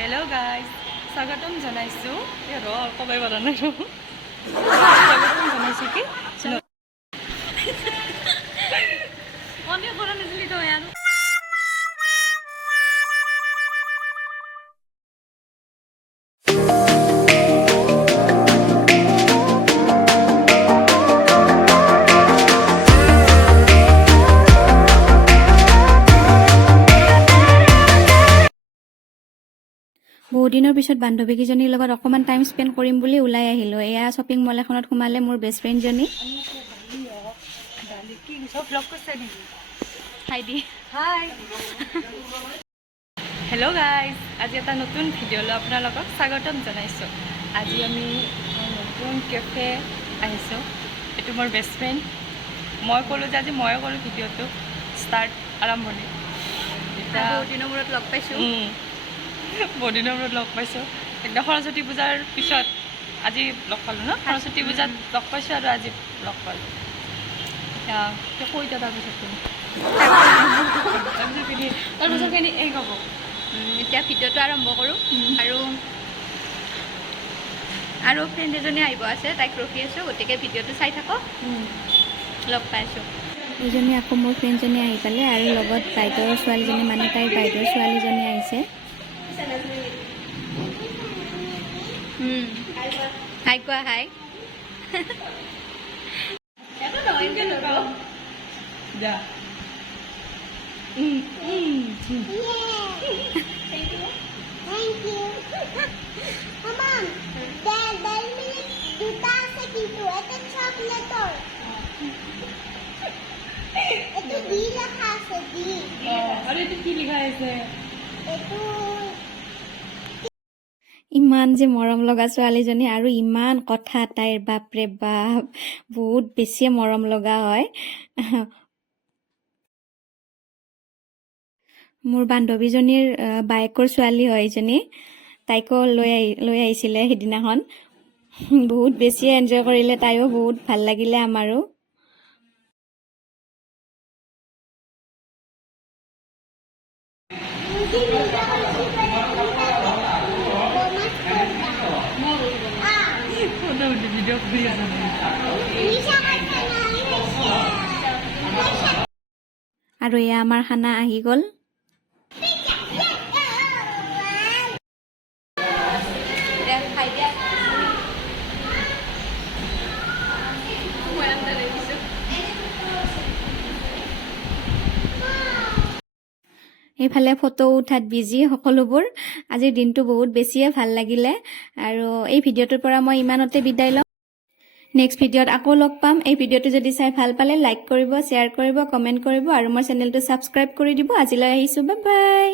Hello guys, স্বাগতম জানাইছো কবাই বলা নাই স্বাগতম জানাইছো কি অনেক বড় নিজলি তো ইয়ার বহুত দিনৰ পিছত বান্ধৱীকেইজনীৰ লগত অকমান টাইম স্পেন্ড কৰিম বুলি ওলাই আহিলো। এয়া শ্বপিং মল এখনত সোমালে মোৰ বেষ্ট ফ্ৰেণ্ডজনী। হেল্ল' গাইজ, আজি এটা নতুন ভিডিঅ'লৈ আপোনালোকক স্বাগতম জনাইছোঁ। আজি আমি নতুন কেফে আহিছোঁ। এইটো মোৰ বেষ্ট ফ্ৰেণ্ড। মই ক'লোঁ যে আজি ময়ে কৰোঁ ভিডিঅ'টো ষ্টাৰ্ট আৰম্ভণি। এতিয়া বহুত দিনৰ মূৰত লগ পাইছোঁ। বহুত দিনৰ মূৰত লগ পাইছোঁ। একদম সৰস্বতী পূজাৰ পিছত আজি লগ পালোঁ ন। সৰস্বতী পূজাত লগ পাইছোঁ আৰু আজি লগ পালোঁ। এতিয়া কৈ দিয়া তাৰপিছতখিনি এই ক'ব। এতিয়া ভিডিঅ'টো আৰম্ভ কৰোঁ আৰু ফ্ৰেণ্ড এজনী আহিব আছে, তাইক ৰখি আছোঁ। গতিকে ভিডিঅ'টো চাই থাকক, লগ পাইছোঁ। এইজনী আকৌ মোৰ ফ্ৰেণ্ডজনী আহি পালে আৰু লগত বাইদেউৰ ছোৱালীজনী, মানে তাইৰ বাইদেউৰ ছোৱালীজনী আহিছে। হাই কোৱা, হাই। ইমান যে মৰম লগা ছোৱালীজনী আৰু ইমান কথা তাইৰ, বাপৰে বাপ, বহুত বেছিয়ে মৰম লগা হয়। মোৰ বান্ধৱীজনীৰ বায়েকৰ ছোৱালী হয় এইজনী। তাইকো লৈ আহিছিলে সিদিনাখন। বহুত বেছিয়ে এনজয় কৰিলে তাইও, বহুত ভাল লাগিলে আমাৰো। আৰু এয়া আমাৰ খানা আহি গ'ল। এইফালে ফটো উঠাত বিজি সকলোবোৰ। আজিৰ দিনটো বহুত বেছিয়ে ভাল লাগিলে আৰু এই ভিডিঅ'টোৰ পৰা মই ইমানতে বিদায় লওঁ। নেক্সট ভিডিঅ'ত আকৌ লগ পাম। এই ভিডিঅ'টো যদি চাই ভাল পালে লাইক কৰিব, শ্বেয়াৰ কৰিব, কমেণ্ট কৰিব আৰু মোৰ চেনেলটো ছাবস্ক্ৰাইব কৰি দিব। আজিলৈ আহিছোঁ, বাই বাই।